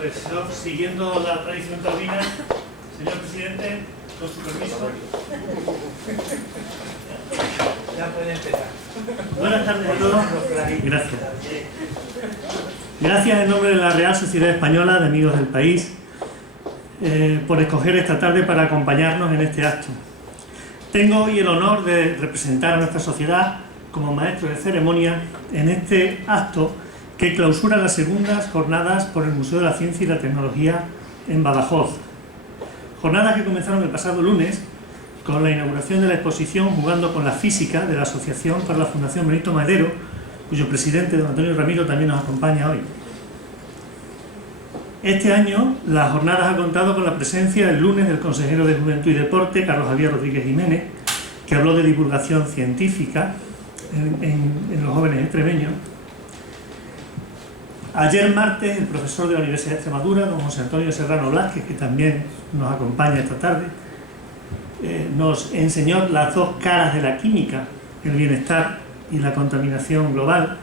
pues yo, siguiendo la tradición taurina, señor presidente, con su permiso. Ya puede empezar. Buenas tardes a todos. Gracias. Gracias en nombre de la Real Sociedad Española de Amigos del País por escoger esta tarde para acompañarnos en este acto. Tengo hoy el honor de representar a nuestra sociedad como maestro de ceremonia en este acto que clausura las segundas jornadas por el Museo de la Ciencia y la Tecnología en Badajoz. Jornadas que comenzaron el pasado lunes con la inauguración de la exposición Jugando con la Física de la Asociación para la Fundación Benito Madero, cuyo presidente, don Antonio Ramiro, también nos acompaña hoy. Este año, las jornadas han contado con la presencia el lunes del consejero de Juventud y Deporte, Carlos Javier Rodríguez Jiménez, que habló de divulgación científica en los jóvenes extremeños. Ayer martes, el profesor de la Universidad de Extremadura, don José Antonio Serrano Blázquez, que también nos acompaña esta tarde, nos enseñó las dos caras de la química, el bienestar y la contaminación global.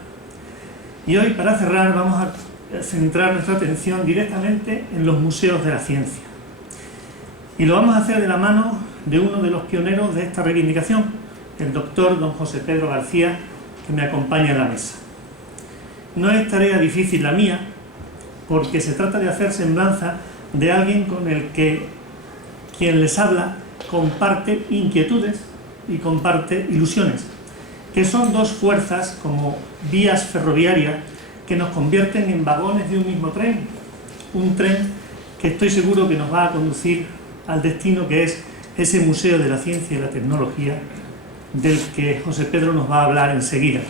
Y hoy, para cerrar, vamos a centrar nuestra atención directamente en los museos de la ciencia. Y lo vamos a hacer de la mano de uno de los pioneros de esta reivindicación, el doctor don José Pedro García, que me acompaña en la mesa. No es tarea difícil la mía, porque se trata de hacer semblanza de alguien con el que quien les habla comparte inquietudes y comparte ilusiones, que son dos fuerzas como vías ferroviarias que nos convierten en vagones de un mismo tren, un tren que estoy seguro que nos va a conducir al destino que es ese Museo de la Ciencia y la Tecnología del que José Pedro nos va a hablar enseguida.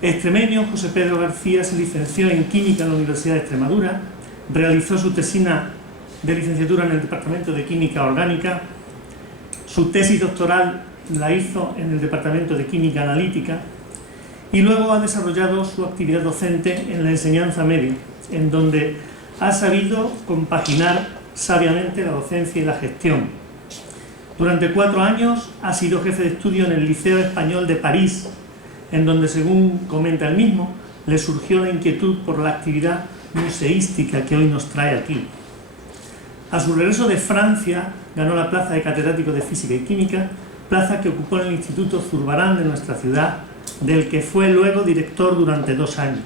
Extremeño, José Pedro García se licenció en Química en la Universidad de Extremadura, realizó su tesina de licenciatura en el Departamento de Química Orgánica, su tesis doctoral la hizo en el Departamento de Química Analítica y luego ha desarrollado su actividad docente en la enseñanza media, en donde ha sabido compaginar sabiamente la docencia y la gestión. Durante 4 años ha sido jefe de estudio en el Liceo Español de París, en donde, según comenta él mismo, le surgió la inquietud por la actividad museística que hoy nos trae aquí. A su regreso de Francia, ganó la plaza de catedrático de Física y Química, plaza que ocupó en el Instituto Zurbarán de nuestra ciudad, del que fue luego director durante 2 años.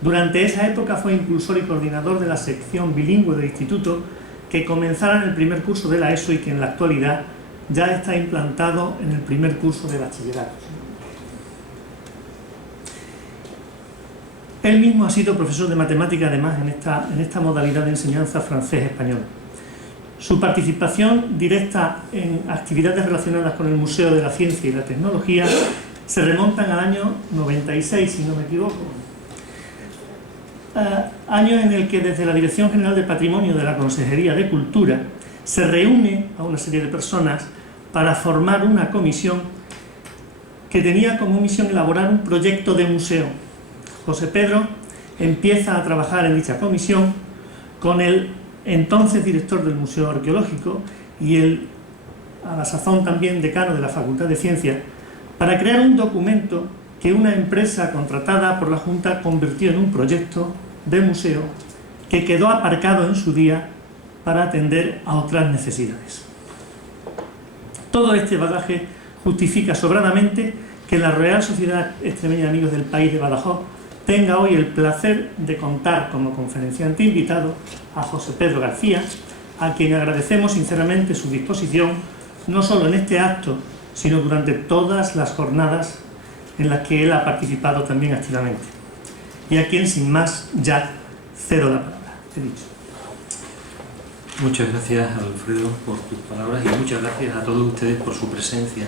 Durante esa época fue impulsor y coordinador de la sección bilingüe del instituto, que comenzara en el primer curso de la ESO y que en la actualidad ya está implantado en el primer curso de bachillerato. Él mismo ha sido profesor de matemática, además, en esta modalidad de enseñanza francés-español. Su participación directa en actividades relacionadas con el Museo de la Ciencia y la Tecnología se remontan al año 96, si no me equivoco. Año en el que desde la Dirección General de Patrimonio de la Consejería de Cultura se reúne a una serie de personas para formar una comisión que tenía como misión elaborar un proyecto de museo. José Pedro empieza a trabajar en dicha comisión con el entonces director del Museo Arqueológico y a la sazón también decano de la Facultad de Ciencias, para crear un documento que una empresa contratada por la Junta convirtió en un proyecto de museo que quedó aparcado en su día para atender a otras necesidades. Todo este bagaje justifica sobradamente que la Real Sociedad Extremeña de Amigos del País de Badajoz tenga hoy el placer de contar como conferenciante invitado a José Pedro García, a quien agradecemos sinceramente su disposición, no solo en este acto, sino durante todas las jornadas en las que él ha participado también activamente. Y a quien, sin más, ya cedo la palabra. Te he dicho. Muchas gracias, Alfredo, por tus palabras y muchas gracias a todos ustedes por su presencia.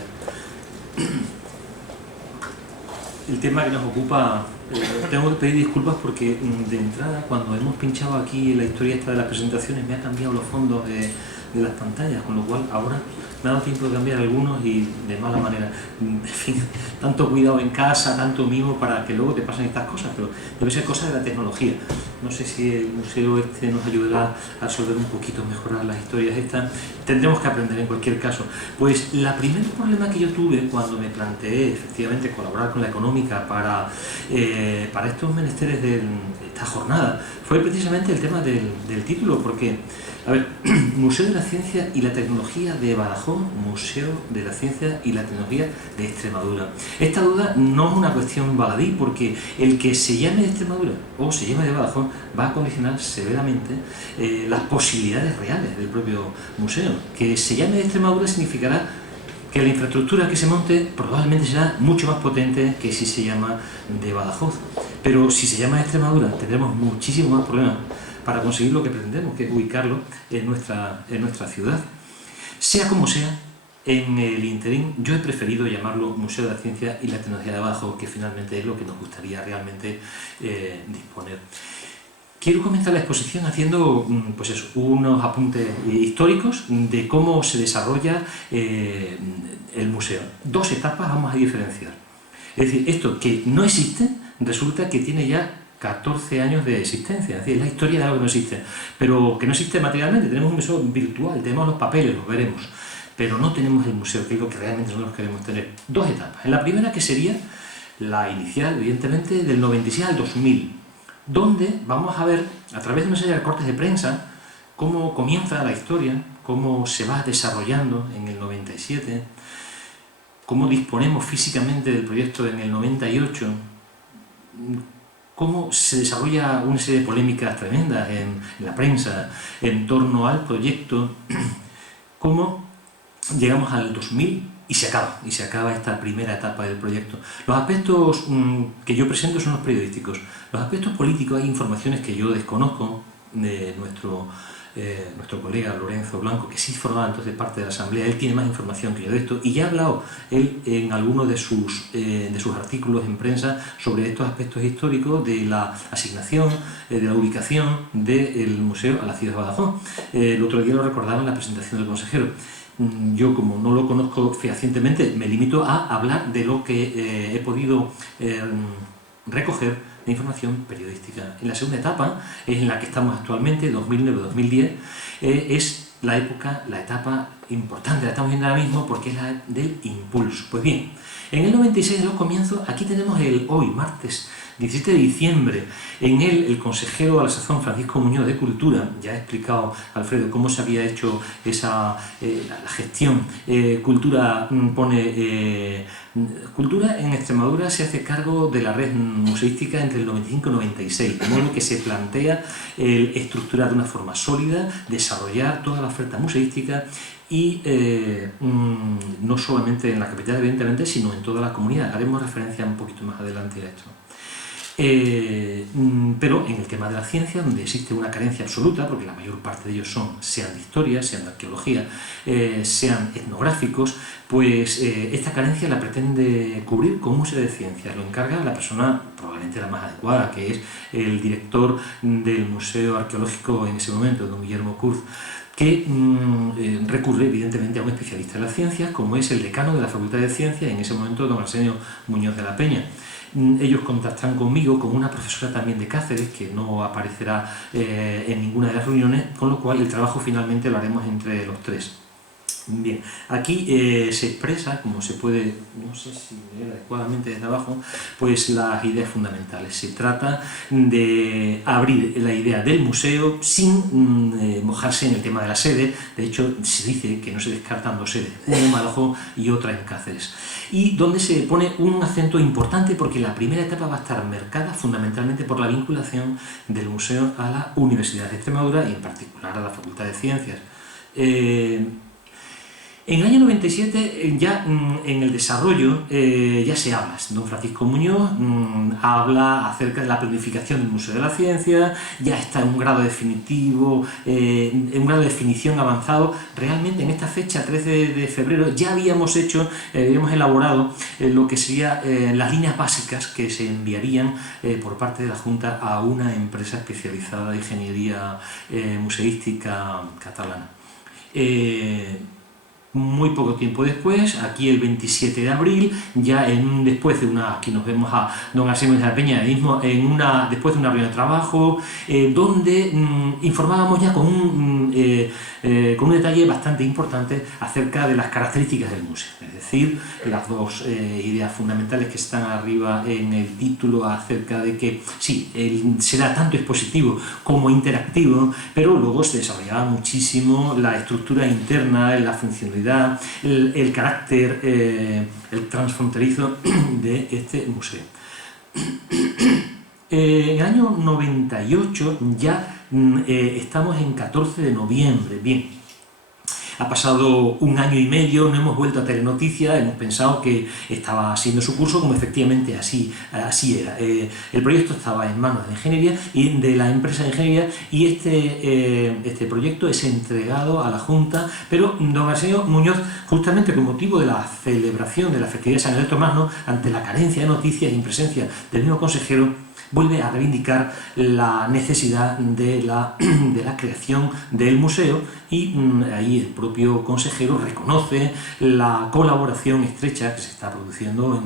El tema que nos ocupa, tengo que pedir disculpas porque de entrada, cuando hemos pinchado aquí la historia esta de las presentaciones, me ha cambiado los fondos de las pantallas, con lo cual ahora me ha dado tiempo de cambiar algunos y de mala manera. En fin, tanto cuidado en casa, tanto mimo para que luego te pasen estas cosas, pero debe ser cosa de la tecnología. No sé si el museo este nos ayudará a resolver un poquito, mejorar las historias estas. Tendremos que aprender en cualquier caso. Pues el primer problema que yo tuve cuando me planteé efectivamente colaborar con la Económica para estos menesteres de esta jornada fue precisamente el tema del título, porque, a ver, Museo de la Ciencia y la Tecnología de Badajoz, Museo de la Ciencia y la Tecnología de Extremadura. Esta duda no es una cuestión baladí, porque el que se llame de Extremadura o se llame de Badajoz va a condicionar severamente las posibilidades reales del propio museo. Que se llame de Extremadura significará que la infraestructura que se monte probablemente será mucho más potente que si se llama de Badajoz. Pero si se llama de Extremadura tendremos muchísimos más problemas para conseguir lo que pretendemos, que es ubicarlo en nuestra ciudad. Sea como sea, en el ínterin yo he preferido llamarlo Museo de la Ciencia y la Tecnología de Badajoz, que finalmente es lo que nos gustaría realmente disponer. Quiero comenzar la exposición haciendo pues eso, unos apuntes históricos de cómo se desarrolla el museo. Dos etapas vamos a diferenciar. Es decir, esto que no existe, resulta que tiene ya 14 años de existencia, es decir, es la historia de algo que no existe, pero que no existe materialmente. Tenemos un museo virtual, tenemos los papeles, los veremos, pero no tenemos el museo, que es lo que realmente nosotros queremos tener. Dos etapas. En la primera, que sería la inicial, evidentemente, del 96 al 2000, donde vamos a ver, a través de una serie de recortes de prensa, cómo comienza la historia, cómo se va desarrollando en el 97, cómo disponemos físicamente del proyecto en el 98, cómo se desarrolla una serie de polémicas tremendas en la prensa en torno al proyecto, cómo llegamos al 2000 y se acaba esta primera etapa del proyecto. Los aspectos que yo presento son los periodísticos. Los aspectos políticos, hay informaciones que yo desconozco de nuestro colega Lorenzo Blanco, que sí formaba entonces parte de la Asamblea. Él tiene más información que yo de esto y ya ha hablado él en algunos de sus artículos en prensa sobre estos aspectos históricos de la asignación, de la ubicación del museo a la ciudad de Badajoz. El otro día lo recordaba en la presentación del consejero. Yo, como no lo conozco fehacientemente, me limito a hablar de lo que he podido recoger de información periodística. En la segunda etapa, es en la que estamos actualmente, 2009-2010, es la etapa importante, la estamos viendo ahora mismo porque es la del impulso. Pues bien, en el 96 de los comienzos, aquí tenemos el hoy, martes 17 de diciembre, en él el consejero a la sazón Francisco Muñoz de Cultura, ya ha explicado Alfredo cómo se había hecho la gestión. Cultura en Extremadura se hace cargo de la red museística entre el 95 y el 96, de modo que se plantea el estructurar de una forma sólida, desarrollar toda la oferta museística y no solamente en la capital, evidentemente, sino en toda la comunidad. Haremos referencia un poquito más adelante a esto. Pero en el tema de la ciencia, donde existe una carencia absoluta, porque la mayor parte de ellos sean de historia, sean de arqueología, sean etnográficos, pues esta carencia la pretende cubrir con un museo de ciencias. Lo encarga la persona probablemente la más adecuada, que es el director del Museo Arqueológico en ese momento, don Guillermo Kurz, que recurre evidentemente a un especialista en las ciencias, como es el decano de la Facultad de Ciencias, en ese momento don Arsenio Muñoz de la Peña. Ellos contactan conmigo con una profesora también de Cáceres, que no aparecerá en ninguna de las reuniones, con lo cual el trabajo finalmente lo haremos entre los tres. Bien, aquí se expresa, como se puede, no sé si leer adecuadamente desde abajo, pues las ideas fundamentales. Se trata de abrir la idea del museo sin mojarse en el tema de la sede. De hecho, se dice que no se descartan dos sedes, una en Badajoz y otra en Cáceres. Y donde se pone un acento importante, porque la primera etapa va a estar marcada fundamentalmente por la vinculación del museo a la Universidad de Extremadura y en particular a la Facultad de Ciencias. En el año 97, ya en el desarrollo, ya se habla. Don Francisco Muñoz habla acerca de la planificación del Museo de la Ciencia, ya está en un grado definitivo, en un grado de definición avanzado. Realmente en esta fecha, 13 de febrero, ya habíamos elaborado lo que serían las líneas básicas que se enviarían por parte de la Junta a una empresa especializada de ingeniería museística catalana. Muy poco tiempo después, aquí el 27 de abril, ya después de aquí nos vemos a don Arsenio de la Peña, después de una reunión de trabajo, donde informábamos ya con un detalle bastante importante acerca de las características del museo. Es decir, las dos ideas fundamentales que están arriba en el título acerca de que sí, será tanto expositivo como interactivo, pero luego se desarrollaba muchísimo la estructura interna, la funcionalidad, el carácter, el transfronterizo de este museo. En el año 98 ya estamos en 14 de noviembre. Bien, ha pasado un año y medio, no hemos vuelto a Telenoticias, hemos pensado que estaba haciendo su curso, como efectivamente así era. El proyecto estaba en manos de ingeniería y de la empresa de ingeniería, y este proyecto es entregado a la Junta, pero don Arsenio Muñoz, justamente con motivo de la celebración de la festividad de San Alberto Magno, ante la carencia de noticias y en presencia del mismo consejero, vuelve a reivindicar la necesidad de la creación del museo, y ahí el propio consejero reconoce la colaboración estrecha que se ha producido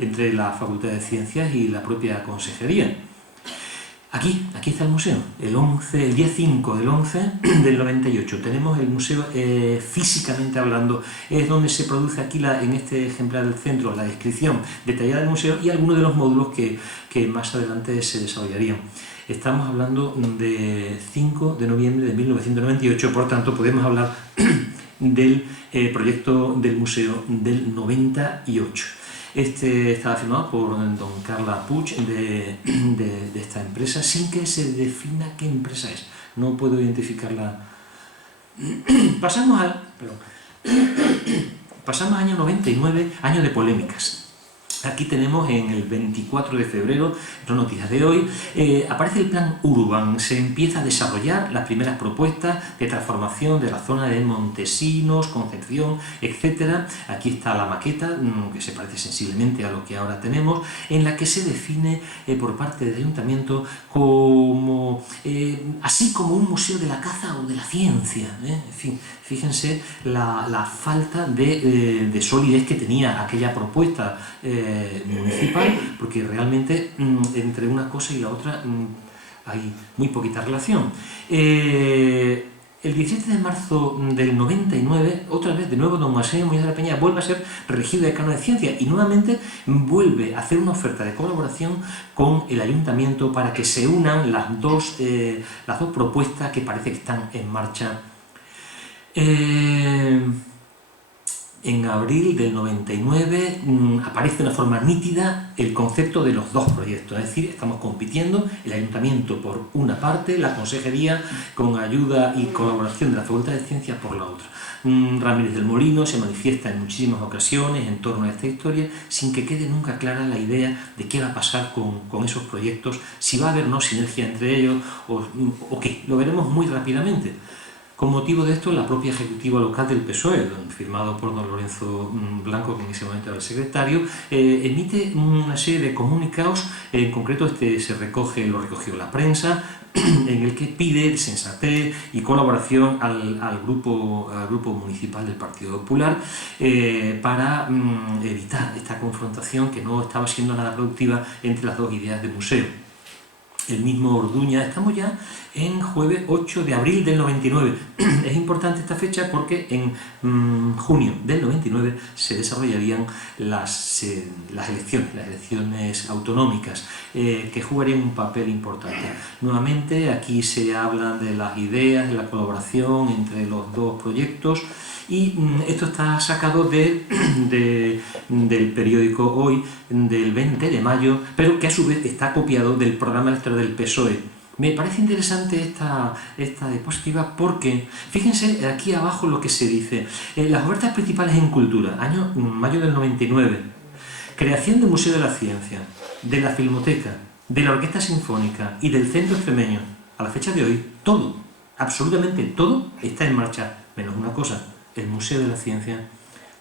entre la Facultad de Ciencias y la propia consejería. Aquí está el museo, el día 5 del 11 del 98. Tenemos el museo físicamente hablando, es donde se produce aquí en este ejemplar del centro la descripción detallada del museo y algunos de los módulos que más adelante se desarrollarían. Estamos hablando de 5 de noviembre de 1998, por tanto podemos hablar del proyecto del museo del 98. Estaba firmado por don Carla Puig de esta empresa, sin que se defina qué empresa es. No puedo identificarla. Pasamos al año 99, año de polémicas. Aquí tenemos en el 24 de febrero, las noticias de hoy, aparece el plan Urban, se empieza a desarrollar las primeras propuestas de transformación de la zona de Montesinos, Concepción, etc. Aquí está la maqueta, que se parece sensiblemente a lo que ahora tenemos, en la que se define por parte del ayuntamiento como así como un museo de la caza o de la ciencia. En fin, fíjense la falta de solidez que tenía aquella propuesta municipal, porque realmente entre una cosa y la otra hay muy poquita relación. El 17 de marzo del 99, otra vez de nuevo don Arsenio Muñoz de la Peña vuelve a ser regido decano de Ciencia y nuevamente vuelve a hacer una oferta de colaboración con el ayuntamiento para que se unan las dos propuestas que parece que están en marcha. En abril del 99 aparece de una forma nítida el concepto de los dos proyectos, es decir, estamos compitiendo el ayuntamiento por una parte, la consejería con ayuda y colaboración de la Facultad de Ciencias por la otra. Ramírez del Molino se manifiesta en muchísimas ocasiones en torno a esta historia sin que quede nunca clara la idea de qué va a pasar con esos proyectos, si va a haber no sinergia entre ellos o qué, lo veremos muy rápidamente. Con motivo de esto, la propia ejecutiva local del PSOE, firmado por don Lorenzo Blanco, que en ese momento era el secretario, emite una serie de comunicados, en concreto lo recogió la prensa, en el que pide sensatez y colaboración al grupo municipal del Partido Popular para evitar esta confrontación que no estaba siendo nada productiva entre las dos ideas de museo. El mismo Orduña, estamos ya en jueves 8 de abril del 99. Es importante esta fecha porque en junio del 99 se desarrollarían las elecciones autonómicas que jugarían un papel importante. Nuevamente aquí se habla de las ideas, de la colaboración entre los dos proyectos, y esto está sacado del periódico Hoy del 20 de mayo, pero que a su vez está copiado del programa electoral del PSOE. Me parece interesante esta diapositiva porque, fíjense aquí abajo lo que se dice. Las ofertas principales en cultura, mayo del 99, creación del Museo de la Ciencia, de la Filmoteca, de la Orquesta Sinfónica y del Centro Extremeño. A la fecha de hoy, todo, absolutamente todo, está en marcha, menos una cosa: el Museo de la Ciencia.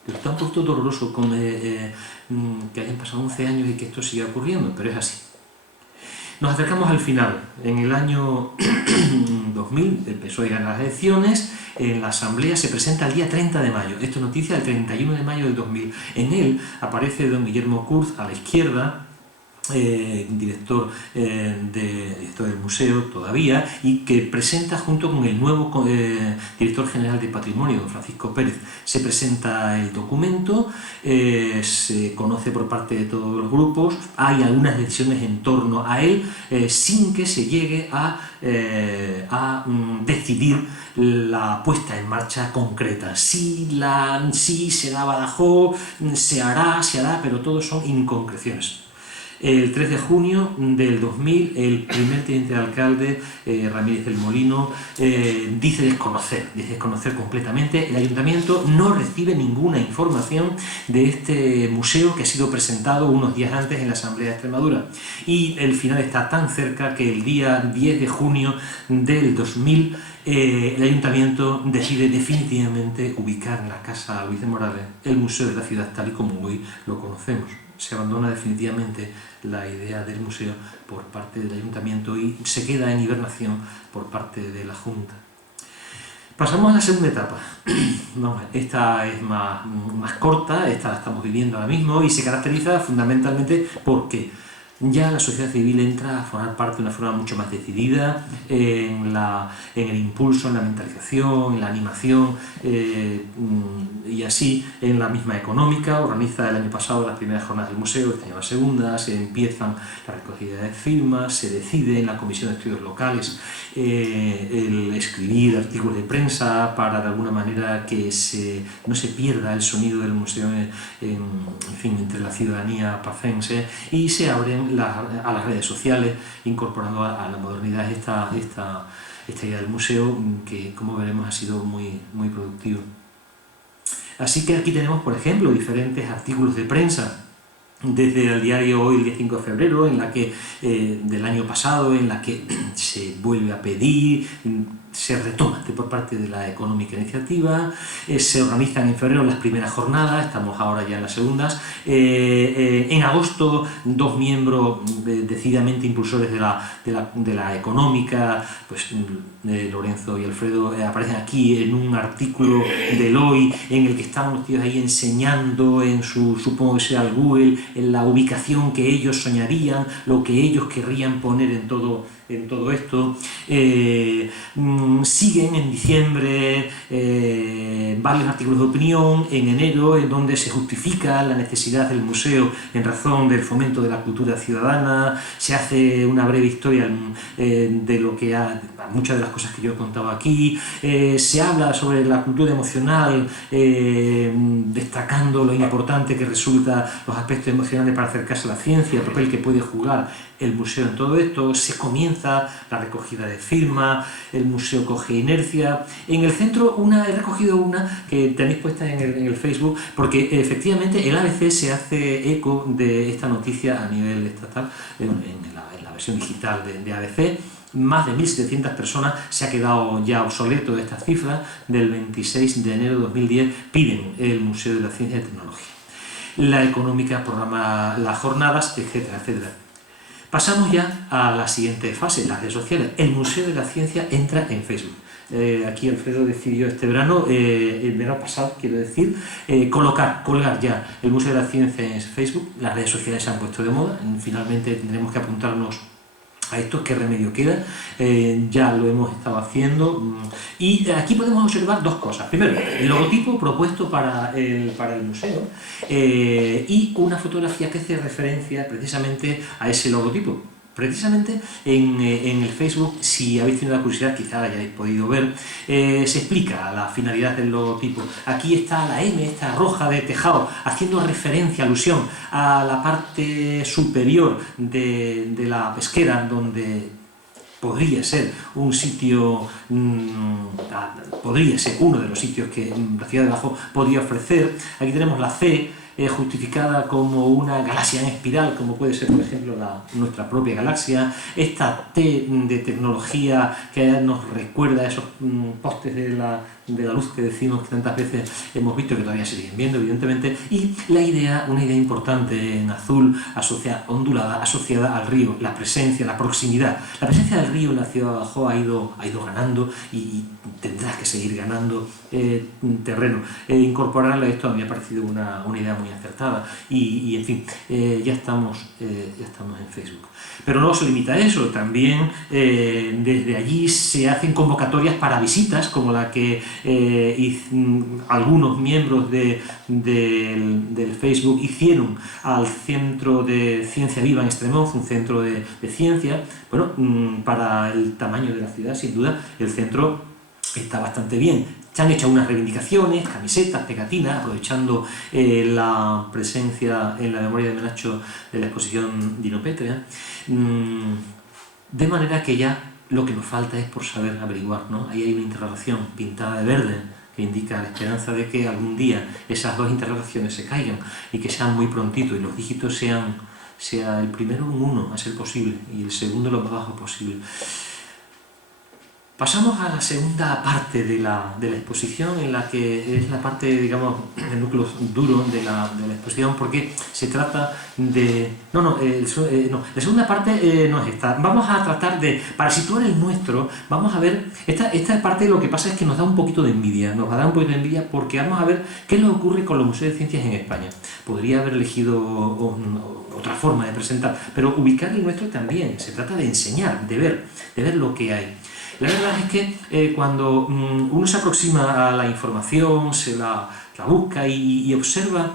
Está un poquito doloroso que hayan pasado 11 años y que esto siga ocurriendo, pero es así. Nos acercamos al final. En el año 2000 el PSOE gana las elecciones, en la Asamblea se presenta el día 30 de mayo. Esto es noticia del 31 de mayo del 2000. En él aparece don Guillermo Kurz a la izquierda, director del museo todavía, y que presenta junto con el nuevo director general de Patrimonio, don Francisco Pérez, se presenta el documento, se conoce por parte de todos los grupos, hay algunas decisiones en torno a él, sin que se llegue a decidir la puesta en marcha concreta. Si será Badajoz, se hará, pero todos son inconcreciones. El 3 de junio del 2000, el primer teniente de alcalde, Ramírez del Molino, dice desconocer completamente. El ayuntamiento no recibe ninguna información de este museo que ha sido presentado unos días antes en la Asamblea de Extremadura. Y el final está tan cerca que el día 10 de junio del 2000, el ayuntamiento decide definitivamente ubicar en la Casa Luis de Morales el museo de la ciudad tal y como hoy lo conocemos. Se abandona definitivamente la idea del museo por parte del ayuntamiento y se queda en hibernación por parte de la Junta. Pasamos a la segunda etapa. Esta es más corta, esta la estamos viviendo ahora mismo y se caracteriza fundamentalmente porque ya la sociedad civil entra a formar parte de una forma mucho más decidida en el impulso, en la mentalización, en la animación y así en la misma económica. Organiza el año pasado las primeras jornadas del museo, este año la segunda, se empiezan la recogida de firmas, se decide en la Comisión de Estudios Locales el escribir artículos de prensa para de alguna manera que no se pierda el sonido del museo entre la ciudadanía pacense, y se abren a las redes sociales, incorporando a la modernidad esta idea del museo, que como veremos ha sido muy, muy productivo. Así que aquí tenemos, por ejemplo, diferentes artículos de prensa desde el diario Hoy, el día 5 de febrero, en la que, del año pasado, en la que se vuelve a pedir, se retoma por parte de la Económica Iniciativa, se organizan en febrero las primeras jornadas, estamos ahora ya en las segundas. En agosto, dos miembros decididamente impulsores de la Económica, pues Lorenzo y Alfredo, aparecen aquí en un artículo del Hoy en el que estaban los tíos ahí enseñando en supongo que sea el Google, en la ubicación que ellos soñarían, lo que ellos querrían poner en todo esto. Siguen en diciembre varios artículos de opinión, en enero, en donde se justifica la necesidad del museo en razón del fomento de la cultura ciudadana, se hace una breve historia de lo que muchas de las cosas que yo he contado aquí, se habla sobre la cultura emocional, destacando lo importante que resulta los aspectos emocionales para acercarse a la ciencia, el papel que puede jugar el museo en todo esto. Se comienza la recogida de firmas, el museo coge inercia. En el centro he recogido una que tenéis puesta en el Facebook, porque efectivamente el ABC se hace eco de esta noticia a nivel estatal, en la versión digital de ABC. Más de 1.700 personas, se ha quedado ya obsoleto esta cifra, del 26 de enero de 2010 piden el Museo de la Ciencia y Tecnología. La Económica programa las jornadas, etcétera, etcétera. Pasamos ya a la siguiente fase, las redes sociales. El Museo de la Ciencia entra en Facebook. Aquí Alfredo decidió este verano, el verano pasado, quiero decir, colgar ya el Museo de la Ciencia en Facebook. Las redes sociales se han puesto de moda, finalmente tendremos que apuntarnos a esto. ¿Qué remedio queda? Ya lo hemos estado haciendo, y aquí podemos observar dos cosas. Primero, el logotipo propuesto para el museo, y una fotografía que hace referencia precisamente a ese logotipo. Precisamente en el Facebook, si habéis tenido la curiosidad, quizá la hayáis podido ver, se explica la finalidad del logotipo. Aquí está la M, esta roja de tejado, haciendo referencia, alusión a la parte superior de la pesquera, donde podría ser un sitio, podría ser uno de los sitios que la ciudad de Badajoz podría ofrecer. Aquí tenemos la C, justificada como una galaxia en espiral, como puede ser, por ejemplo, nuestra propia galaxia. Esta T de tecnología que nos recuerda a esos postes de de la luz que decimos que tantas veces hemos visto, que todavía se siguen viendo, evidentemente, y la idea, una idea importante en azul, ondulada, asociada al río, la presencia, la proximidad. La presencia del río en la ciudad de Badajoz ha ido ganando y tendrá que seguir ganando terreno. Incorporarle esto a mí me ha parecido una idea muy acertada y en fin, ya estamos en Facebook. Pero no se limita a eso, también desde allí se hacen convocatorias para visitas, como la que algunos miembros del Facebook hicieron al Centro de Ciencia Viva en Extremoz, un centro de ciencia. Bueno, para el tamaño de la ciudad, sin duda, el centro está bastante bien. Se han hecho unas reivindicaciones, camisetas, pegatinas, aprovechando la presencia en la memoria de Menacho de la exposición Dinopétrea, de manera que ya lo que nos falta es por saber averiguar, ¿no? Ahí hay una interrogación pintada de verde que indica la esperanza de que algún día esas dos interrogaciones se caigan y que sean muy prontito y los dígitos sea el primero un 1 a ser posible y el segundo lo más bajo posible. Pasamos a la segunda parte de la exposición, en la que es la parte, digamos, el núcleo duro de la exposición, porque se trata de... la segunda parte no es esta. Vamos a tratar de, para situar el nuestro, vamos a ver, esta parte lo que pasa es que nos da un poquito de envidia, porque vamos a ver qué es lo que ocurre con los museos de ciencias en España. Podría haber elegido otra forma de presentar, pero ubicar el nuestro también, se trata de enseñar, de ver lo que hay. La verdad es que cuando uno se aproxima a la información, se la busca y observa,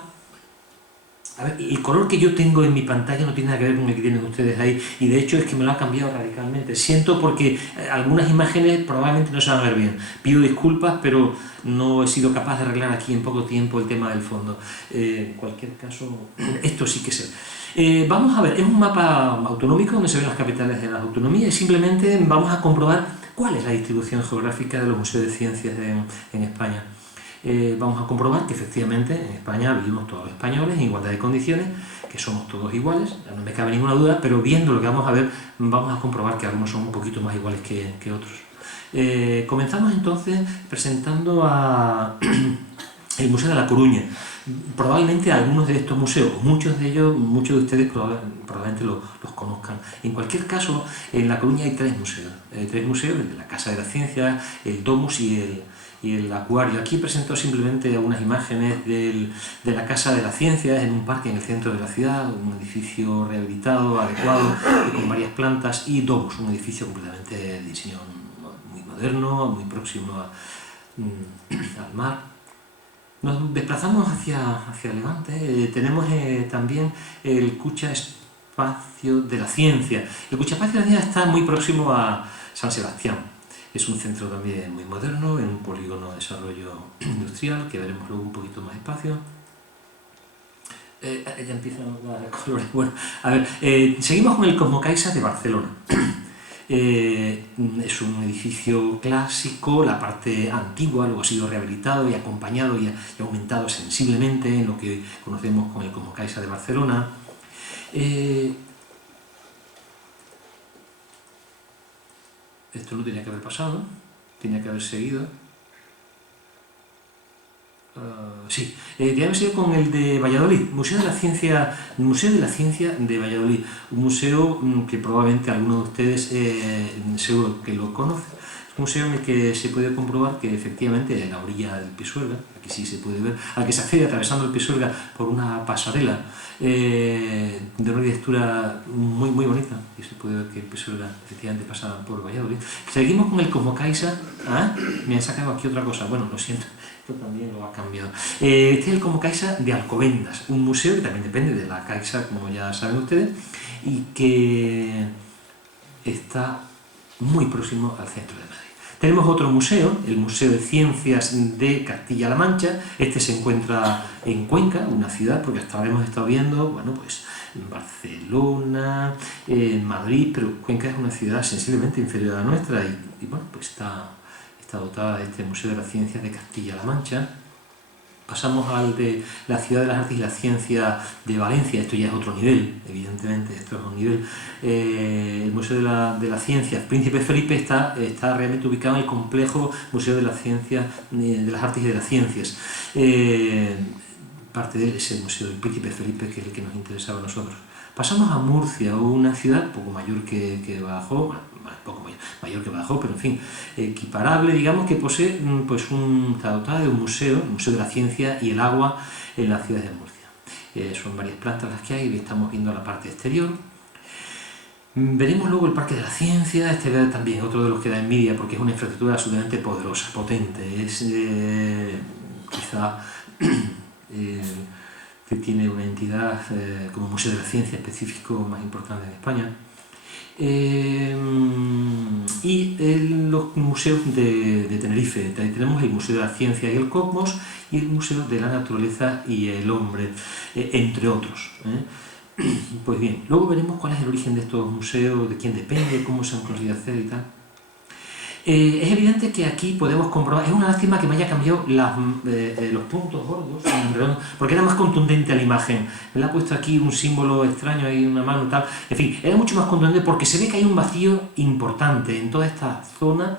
a ver, el color que yo tengo en mi pantalla no tiene nada que ver con el que tienen ustedes ahí, y de hecho es que me lo ha cambiado radicalmente. Siento porque algunas imágenes probablemente no se van a ver bien. Pido disculpas, pero no he sido capaz de arreglar aquí en poco tiempo el tema del fondo. En cualquier caso, esto sí que sé. Vamos a ver, es un mapa autonómico donde se ven las capitales de las autonomías y simplemente vamos a comprobar cuál es la distribución geográfica de los museos de ciencias en España. Vamos a comprobar que efectivamente en España vivimos todos los españoles en igualdad de condiciones, que somos todos iguales, no me cabe ninguna duda, pero viendo lo que vamos a ver, vamos a comprobar que algunos son un poquito más iguales que otros. Comenzamos entonces presentando el Museo de La Coruña. Probablemente algunos de estos museos, muchos de ustedes probablemente los conozcan. En cualquier caso, en La Coruña hay tres museos, el de la Casa de la Ciencia, el Domus y el Acuario. Aquí presento simplemente algunas imágenes de la Casa de la Ciencia en un parque en el centro de la ciudad, un edificio rehabilitado, adecuado, con varias plantas, y Domus, un edificio completamente de diseño muy moderno, muy próximo al mar. Nos desplazamos hacia Levante. Tenemos también el Cucha Espacio de la Ciencia. El Cucha Espacio de la Ciencia está muy próximo a San Sebastián. Es un centro también muy moderno, en un polígono de desarrollo industrial, que veremos luego un poquito más espacio. Ya empiezan a dar colores. Bueno, a ver, seguimos con el Cosmocaixa de Barcelona. Es un edificio clásico, la parte antigua, luego ha sido rehabilitado y acompañado y aumentado sensiblemente en lo que conocemos como el Cosmocaixa de Barcelona. Esto no tenía que haber pasado, tenía que haber seguido. Sí, ya hemos ido con el de Valladolid, Museo de la Ciencia de Valladolid, un museo que probablemente algunos de ustedes seguro que lo conocen. Es un museo en el que se puede comprobar que efectivamente en la orilla del Pisuerga, aquí sí se puede ver, al que se accede atravesando el Pisuerga por una pasarela de una arquitectura muy bonita, y se puede ver que el Pisuerga efectivamente pasa por Valladolid. Seguimos con el Cosmocaixa. Me han sacado aquí otra cosa, bueno, lo siento. Esto también lo ha cambiado. Este es el Cosmocaixa de Alcobendas, un museo que también depende de la Caixa, como ya saben ustedes, y que está muy próximo al centro de Madrid. Tenemos otro museo, el Museo de Ciencias de Castilla-La Mancha. Este se encuentra en Cuenca, una ciudad, porque hasta ahora hemos estado viendo, bueno, pues en Barcelona, en Madrid, pero Cuenca es una ciudad sensiblemente inferior a la nuestra y bueno, pues está dotada de este Museo de las Ciencias de Castilla-La Mancha. Pasamos al de la Ciudad de las Artes y las Ciencias de Valencia. Esto ya es otro nivel, evidentemente, esto es un nivel. El Museo de la Ciencia Príncipe Felipe está realmente ubicado en el complejo Museo de la Ciencia, de las Artes y de las Ciencias. Parte de él es el Museo del Príncipe Felipe, que es el que nos interesaba a nosotros. Pasamos a Murcia, una ciudad poco mayor que Badajoz, poco mayor que Badajoz, pero en fin, equiparable, digamos, que posee pues está dotada de un museo, el Museo de la Ciencia y el Agua en la ciudad de Murcia. Son varias plantas las que hay, estamos viendo la parte exterior. Veremos luego el Parque de la Ciencia, este también otro de los que da envidia porque es una infraestructura absolutamente poderosa, potente, es quizá que tiene una entidad como Museo de la Ciencia específico más importante en España. Y los museos de Tenerife, ahí tenemos el Museo de la Ciencia y el Cosmos y el Museo de la Naturaleza y el Hombre, entre otros. Pues bien, luego veremos cuál es el origen de estos museos, de quién depende, cómo se han conseguido hacer y tal. Es evidente que aquí podemos comprobar, es una lástima que me haya cambiado los puntos gordos, porque era más contundente la imagen. Me la ha puesto aquí un símbolo extraño, ahí una mano y tal. En fin, era mucho más contundente porque se ve que hay un vacío importante en toda esta zona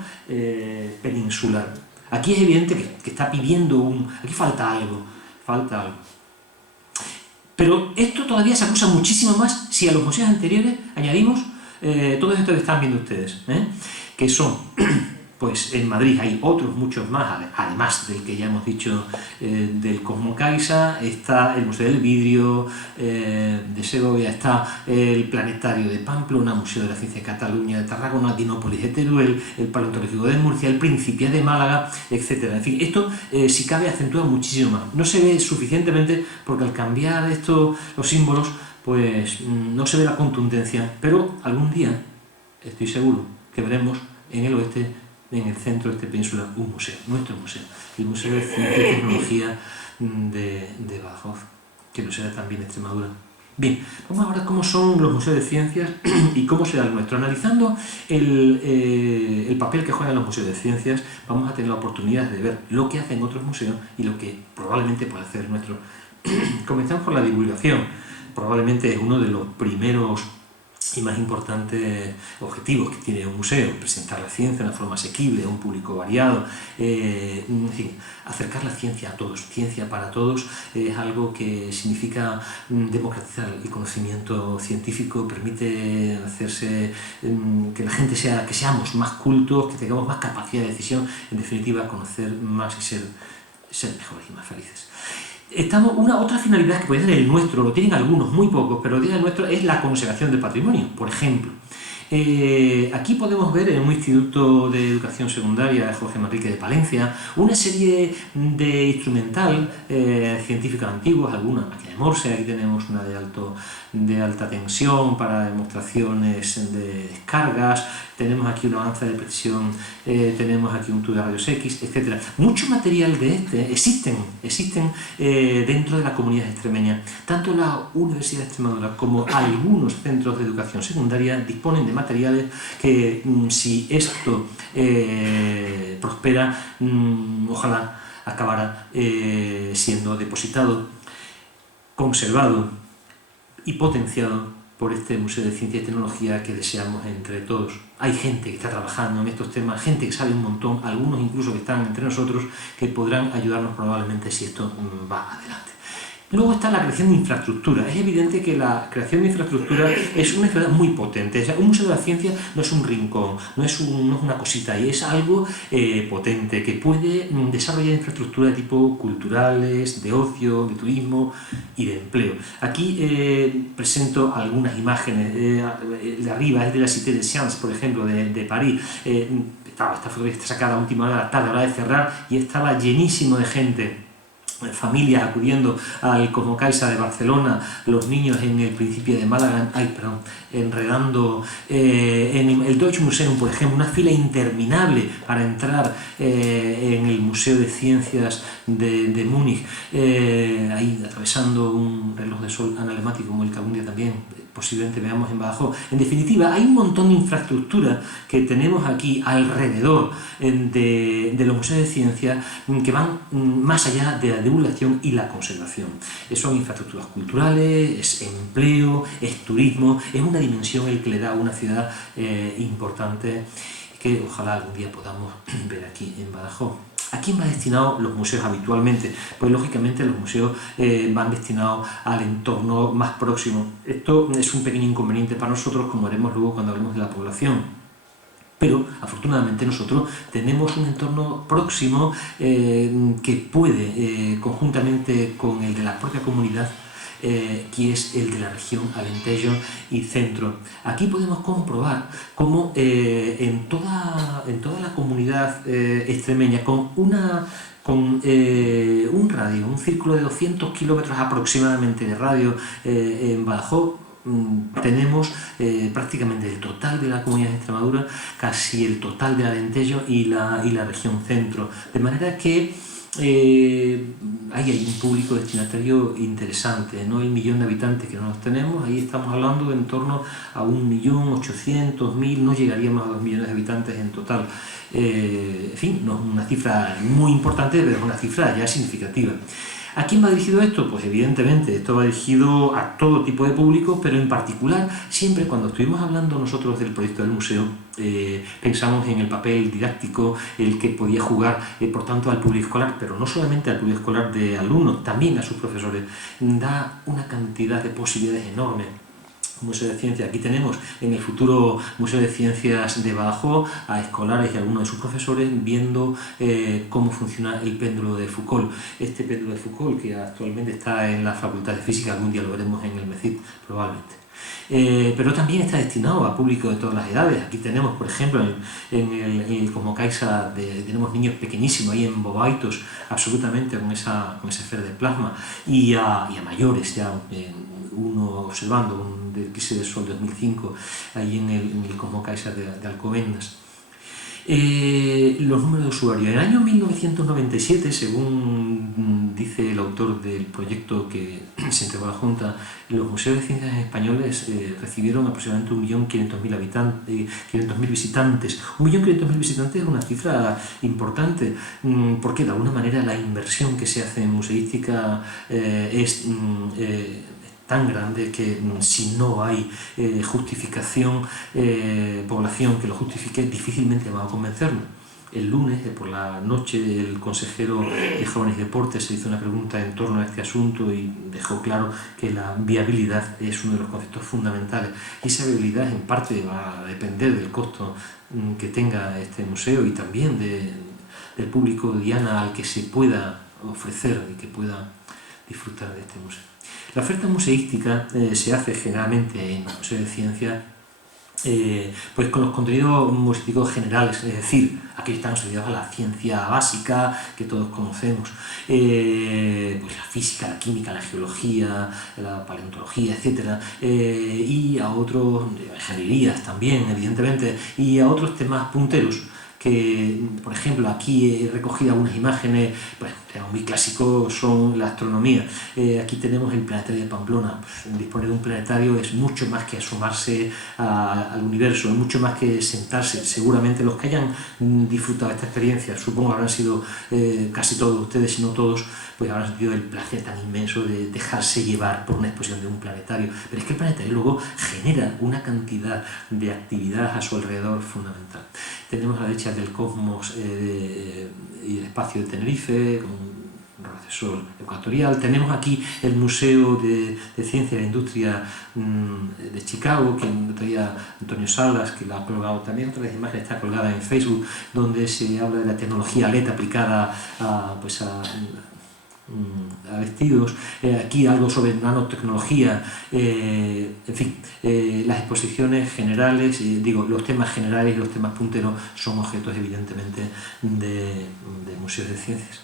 peninsular. Aquí es evidente que está pidiendo aquí falta algo. Pero esto todavía se acusa muchísimo más si a los museos anteriores añadimos todo esto que están viendo ustedes, que son, pues en Madrid hay otros muchos más, además del que ya hemos dicho del Cosmo Caixa, está el Museo del Vidrio de Segovia, está el Planetario de Pamplona, Museo de la Ciencia de Cataluña, de Tarragona, Dinópolis de Teruel, el Paleontológico de Murcia, el Principia de Málaga, etc. En fin, esto si cabe acentúa muchísimo más. No se ve suficientemente porque al cambiar los símbolos, pues no se ve la contundencia, pero algún día, estoy seguro, que veremos en el oeste, en el centro de esta península, un museo, nuestro museo, el Museo de Ciencia y Tecnología de Badajoz, que lo será también Extremadura. Bien, vamos ahora a cómo son los museos de ciencias y cómo será el nuestro. Analizando el papel que juegan los museos de ciencias, vamos a tener la oportunidad de ver lo que hacen otros museos y lo que probablemente puede hacer el nuestro. Comenzamos por la divulgación. Probablemente es uno de los primeros y más importantes objetivos que tiene un museo: presentar la ciencia de una forma asequible a un público variado, en fin, acercar la ciencia a todos. Ciencia para todos es algo que significa democratizar el conocimiento científico, permite hacerse que la gente que seamos más cultos, que tengamos más capacidad de decisión, en definitiva conocer más y ser mejores y más felices. Otra finalidad que puede tener el nuestro, lo tienen algunos, muy pocos, pero lo tiene el nuestro, es la conservación del patrimonio. Por ejemplo, aquí podemos ver en un instituto de educación secundaria de Jorge Manrique de Palencia una serie de instrumental científicos antiguos, alguna máquina de Morse. Aquí tenemos una de alta tensión para demostraciones de descargas, tenemos aquí una balanza de presión, tenemos aquí un tubo de rayos X, etc. Mucho material de existen dentro de la comunidad extremeña. Tanto la Universidad de Extremadura como algunos centros de educación secundaria disponen de materiales que, si esto prospera, ojalá acabara siendo depositado, conservado y potenciado por este Museo de Ciencia y Tecnología que deseamos entre todos. Hay gente que está trabajando en estos temas, gente que sabe un montón, algunos incluso que están entre nosotros, que podrán ayudarnos probablemente si esto va adelante. Luego está la creación de infraestructura. Es evidente que la creación de infraestructura es una actividad muy potente. O sea, un museo de la ciencia no es un rincón, no es una cosita, y es algo potente que puede desarrollar infraestructura de tipo culturales, de ocio, de turismo y de empleo. Aquí presento algunas imágenes. De arriba es de la Cité des Sciences, por ejemplo, de París. Esta fotografía está sacada a última hora de la tarde, hora de cerrar, y estaba llenísimo de gente, familias acudiendo al Cosmo Caixa de Barcelona, los niños en el Principia de Málaga, enredando en el Deutsche Museum, por ejemplo, una fila interminable para entrar en el Museo de Ciencias de Múnich, ahí atravesando un reloj de sol analemático como el que algún día también posiblemente veamos en Badajoz. En definitiva, hay un montón de infraestructura que tenemos aquí alrededor de los museos de ciencia que van más allá de la divulgación y la conservación. Son infraestructuras culturales, es empleo, es turismo, es una dimensión el que le da a una ciudad importante que ojalá algún día podamos ver aquí en Badajoz. ¿A quién van destinados los museos habitualmente? Pues lógicamente los museos van destinados al entorno más próximo. Esto es un pequeño inconveniente para nosotros, como haremos luego cuando hablemos de la población. Pero afortunadamente nosotros tenemos un entorno próximo que puede, conjuntamente con el de la propia comunidad, que es el de la región Alentejo y Centro. Aquí podemos comprobar cómo en toda la comunidad extremeña, con un radio, un círculo de 200 kilómetros aproximadamente de radio en Badajoz, tenemos prácticamente el total de la comunidad de Extremadura, casi el total de Alentejo y la región Centro. De manera que hay un público destinatario interesante, no el millón de habitantes que nosotros tenemos, ahí estamos hablando de en torno a 1.800.000, no llegaríamos a 2 millones de habitantes en total. En fin, no es una cifra muy importante, pero es una cifra ya significativa. ¿A quién va dirigido esto? Pues evidentemente esto va dirigido a todo tipo de público, pero en particular, siempre cuando estuvimos hablando nosotros del proyecto del museo, pensamos en el papel didáctico, el que podía jugar, por tanto, al público escolar, pero no solamente al público escolar de alumnos, también a sus profesores. Da una cantidad de posibilidades enormes. Museo de Ciencias. Aquí tenemos en el futuro Museo de Ciencias de Badajoz a escolares y algunos de sus profesores viendo cómo funciona el péndulo de Foucault. Este péndulo de Foucault, que actualmente está en la Facultad de Física, algún día lo veremos en el MECIT probablemente. Pero también está destinado a público de todas las edades. Aquí tenemos, por ejemplo, en el Cosmocaixa tenemos niños pequeñísimos ahí embobaitos absolutamente con esa esfera de plasma y a mayores ya, uno observando del eclipse de Sol 2005 ahí en el Cosmocaixa de Alcobendas. Los números de usuarios. En el año 1997, según dice el autor del proyecto que se entregó a la Junta, los museos de ciencias españoles recibieron aproximadamente 1.500.000 visitantes. 1.500.000 visitantes es una cifra importante, porque de alguna manera la inversión que se hace en museística es tan grande que si no hay justificación, población que lo justifique, difícilmente va a convencernos. El lunes, por la noche, el consejero de Jóvenes y Deportes se hizo una pregunta en torno a este asunto y dejó claro que la viabilidad es uno de los conceptos fundamentales. Y esa viabilidad en parte va a depender del costo que tenga este museo y también del público diana al que se pueda ofrecer y que pueda disfrutar de este museo. La oferta museística se hace generalmente en los museos de ciencia pues con los contenidos museísticos generales, es decir, aquellos están asociados a la ciencia básica que todos conocemos, pues la física, la química, la geología, la paleontología, etc. Y a otros, ingenierías también, evidentemente, y a otros temas punteros, que, por ejemplo, aquí he recogido algunas imágenes, pues, temas muy clásicos son la astronomía. Aquí tenemos el planetario de Pamplona. Pues, disponer de un planetario es mucho más que asomarse al universo, es mucho más que sentarse. Seguramente los que hayan disfrutado de esta experiencia, supongo que habrán sido casi todos ustedes, si no todos, pues habrán sentido el placer tan inmenso de dejarse llevar por una exposición de un planetario. Pero es que el planetario luego genera una cantidad de actividad a su alrededor fundamental. Tenemos a la derecha del cosmos y el espacio de Tenerife, con un radiosol ecuatorial. Tenemos aquí el Museo de Ciencia y la Industria de Chicago, que traía Antonio Salas, que la ha colgado también. Otra de las imágenes está colgada en Facebook, donde se habla de la tecnología LED aplicada a vestidos. Aquí algo sobre nanotecnología, en fin, las exposiciones generales, los temas generales y los temas punteros son objetos evidentemente de museos de ciencias.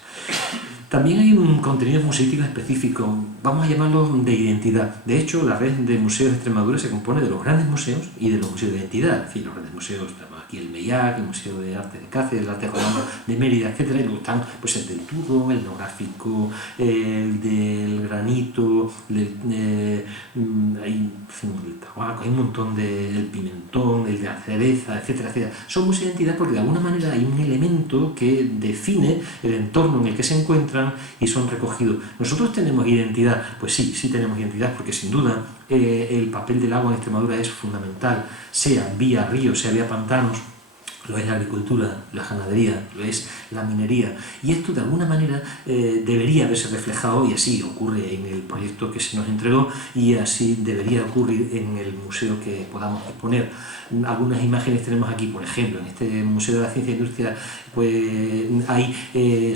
También hay un contenido museístico específico, vamos a llamarlo de identidad. De hecho, la red de museos de Extremadura se compone de los grandes museos y de los museos de identidad. En fin, los grandes museos, aquí el MEIAC, el Museo de Arte de Cáceres, el Arte Romano de Mérida, etcétera, y luego están pues el del turro, el etnográfico, el del granito, hay un montón del pimentón, el de la cereza, etcétera, etcétera. Son museos de identidad porque de alguna manera hay un elemento que define el entorno en el que se encuentran y son recogidos. ¿Nosotros tenemos identidad? Pues sí, sí tenemos identidad, porque sin duda el papel del agua en Extremadura es fundamental, sea vía ríos, sea vía pantanos. Lo es la agricultura, la ganadería, lo es la minería, y esto de alguna manera debería haberse reflejado, y así ocurre en el proyecto que se nos entregó, y así debería ocurrir en el museo que podamos exponer. Algunas imágenes tenemos aquí, por ejemplo, en este Museo de la Ciencia e Industria, pues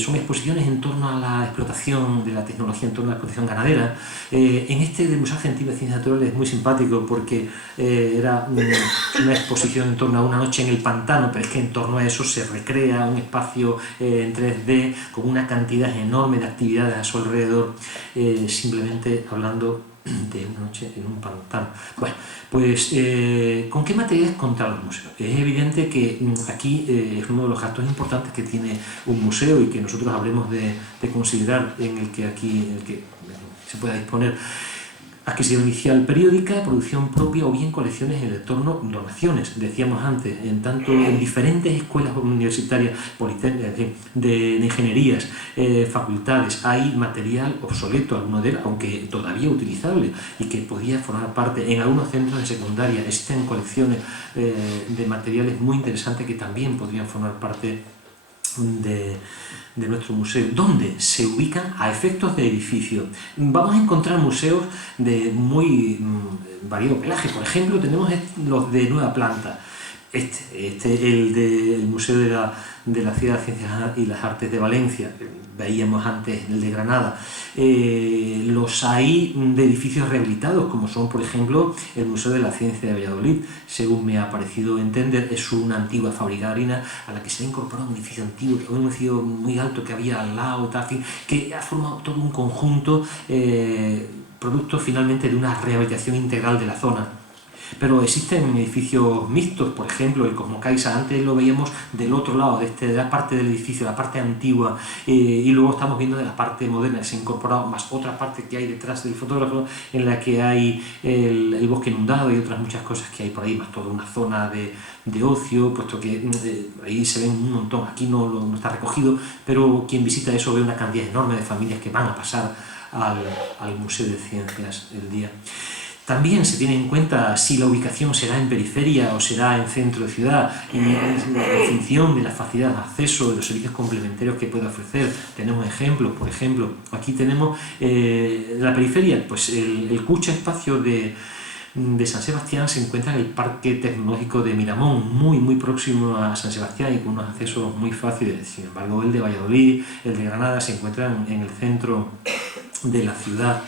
son exposiciones en torno a la explotación de la tecnología, en torno a la explotación ganadera. En este del Museo Argentino de Ciencias Naturales es muy simpático porque era una exposición en torno a una noche en el pantano, pero es que en torno a eso se recrea un espacio en 3D con una cantidad enorme de actividades a su alrededor, simplemente hablando de una noche en un pantano. Bueno, pues ¿con qué materiales contar los museos? Es evidente que aquí es uno de los gastos importantes que tiene un museo y que nosotros habremos de considerar en el que se pueda disponer. Adquisición inicial periódica, producción propia o bien colecciones en el entorno, donaciones, decíamos antes, en diferentes escuelas universitarias de ingenierías, facultades, hay material obsoleto, alguno de él, aunque todavía utilizable y que podía formar parte. En algunos centros de secundaria existen colecciones de materiales muy interesantes que también podrían formar parte de nuestro museo. ¿Dónde se ubican? A efectos de edificio. Vamos a encontrar museos de muy variado pelaje. Por ejemplo, tenemos los de Nueva Planta. El del Museo de la Ciudad de Ciencias y las Artes de Valencia, veíamos antes el de Granada. Los hay de edificios rehabilitados, como son, por ejemplo, el Museo de la Ciencia de Valladolid. Según me ha parecido entender, es una antigua fábrica de harina a la que se ha incorporado un edificio antiguo, un edificio muy alto que había al lado, que ha formado todo un conjunto, producto finalmente de una rehabilitación integral de la zona. Pero existen edificios mixtos, por ejemplo, el Cosmocaixa, antes lo veíamos del otro lado, de la parte del edificio, la parte antigua, y luego estamos viendo de la parte moderna, que se ha incorporado, más otra parte que hay detrás del fotógrafo, en la que hay el bosque inundado y otras muchas cosas que hay por ahí, más toda una zona de ocio, puesto que ahí se ven un montón, aquí no está recogido, pero quien visita eso ve una cantidad enorme de familias que van a pasar al Museo de Ciencias el día. También se tiene en cuenta si la ubicación será en periferia o será en centro de ciudad, y en función de la facilidad de acceso, de los servicios complementarios que puede ofrecer. Tenemos ejemplos, por ejemplo, aquí tenemos la periferia, pues el Cucha espacio de San Sebastián se encuentra en el Parque Tecnológico de Miramón, muy próximo a San Sebastián y con unos accesos muy fáciles. Sin embargo, el de Valladolid, el de Granada se encuentran en el centro de la ciudad.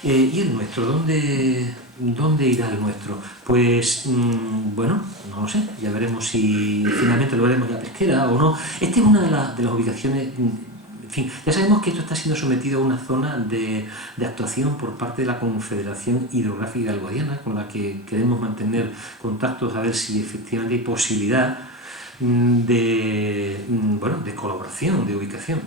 ¿Y el nuestro? ¿Dónde irá el nuestro? Pues, bueno, no lo sé, ya veremos si finalmente lo veremos en la pesquera o no. Esta es una de las ubicaciones. En fin, ya sabemos que esto está siendo sometido a una zona de actuación por parte de la Confederación Hidrográfica del Guadiana, con la que queremos mantener contactos a ver si efectivamente hay posibilidad de colaboración, de ubicación.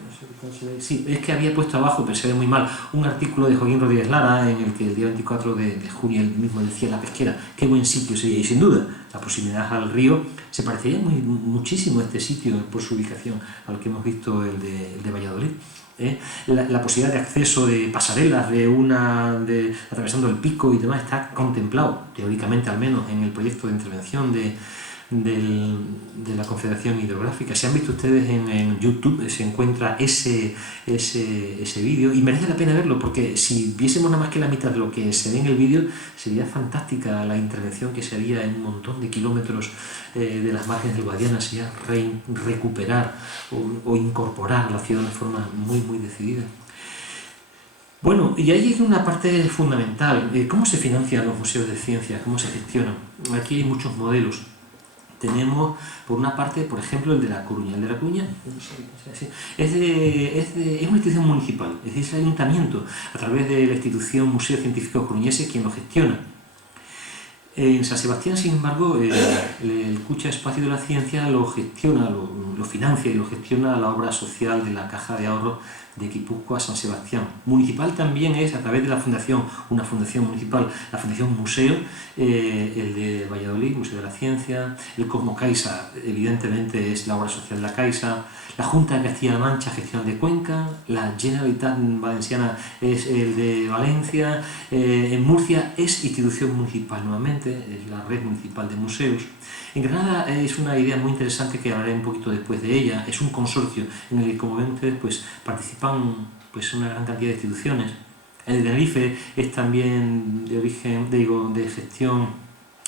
Sí, es que había puesto abajo, pero se ve muy mal, un artículo de Joaquín Rodríguez Lara en el que el día 24 de junio él mismo decía la pesquera, qué buen sitio sería, y sin duda la proximidad al río se parecería muchísimo a este sitio por su ubicación al que hemos visto el de Valladolid. La posibilidad de acceso de pasarelas atravesando el pico y demás está contemplado, teóricamente al menos, en el proyecto de intervención de la Confederación Hidrográfica. Si han visto ustedes en YouTube, se encuentra ese vídeo y merece la pena verlo, porque si viésemos nada más que la mitad de lo que se ve en el vídeo, sería fantástica la intervención que se haría en un montón de kilómetros de las márgenes del Guadiana, sería recuperar o incorporar la ciudad de forma muy decidida. Bueno, y ahí hay una parte fundamental. ¿Cómo se financian los museos de ciencia? ¿Cómo se gestionan? Aquí hay muchos modelos. Tenemos, por una parte, por ejemplo, el de La Coruña. El de La Coruña es una institución municipal, es decir, es el ayuntamiento, a través de la institución Museo Científico Coruñese, quien lo gestiona. En San Sebastián, sin embargo, el Cucha Espacio de la Ciencia lo gestiona, lo financia y lo gestiona la obra social de la Caja de Ahorros de Guipúzcoa San Sebastián. Municipal también es a través de la fundación, una fundación municipal, la Fundación Museo, el de Valladolid, Museo de la Ciencia, el Cosmo Caixa, evidentemente es la obra social de la Caixa, la Junta de Castilla-La Mancha, gestión de Cuenca, la Generalitat Valenciana es el de Valencia, en Murcia es institución municipal nuevamente, es la red municipal de museos. En Granada es una idea muy interesante que hablaré un poquito después de ella, es un consorcio en el que, como ven ustedes, pues, participan pues, una gran cantidad de instituciones. El de Tenerife es también de origen, de gestión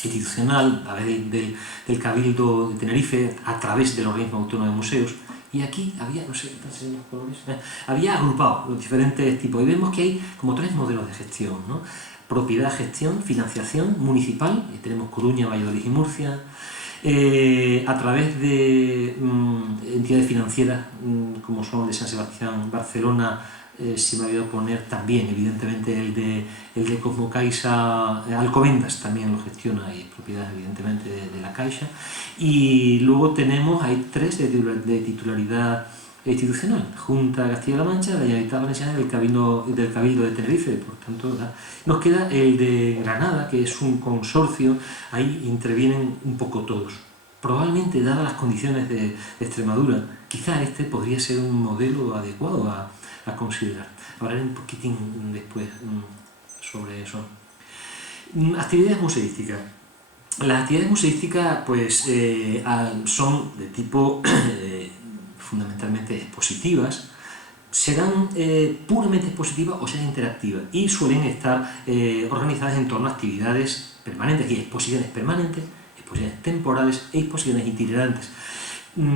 institucional, a través del Cabildo de Tenerife, a través del Organismo Autónomo de Museos. Y aquí había, no sé, los colores, había agrupado los diferentes tipos. Y vemos que hay como 3 modelos de gestión, ¿no? Propiedad, gestión, financiación municipal, y tenemos Coruña, Valladolid y Murcia, a través de entidades financieras como son de San Sebastián, Barcelona, se me ha olvidado poner también, evidentemente, el de Cosmo Caixa, Alcobendas también lo gestiona y es propiedad, evidentemente, de la Caixa. Y luego hay 3 de titularidad institucional: Junta de Castilla-La Mancha, la Generalitat Valenciana y del Cabildo de Tenerife. Por tanto, nos queda el de Granada, que es un consorcio, ahí intervienen un poco todos. Probablemente, dadas las condiciones de Extremadura, quizá este podría ser un modelo adecuado a considerar. Hablaré un poquitín después sobre eso. Actividades museísticas. Las actividades museísticas pues, son de tipo fundamentalmente expositivas, serán puramente expositivas o serán interactivas y suelen estar organizadas en torno a actividades permanentes, y exposiciones permanentes, exposiciones temporales e exposiciones itinerantes.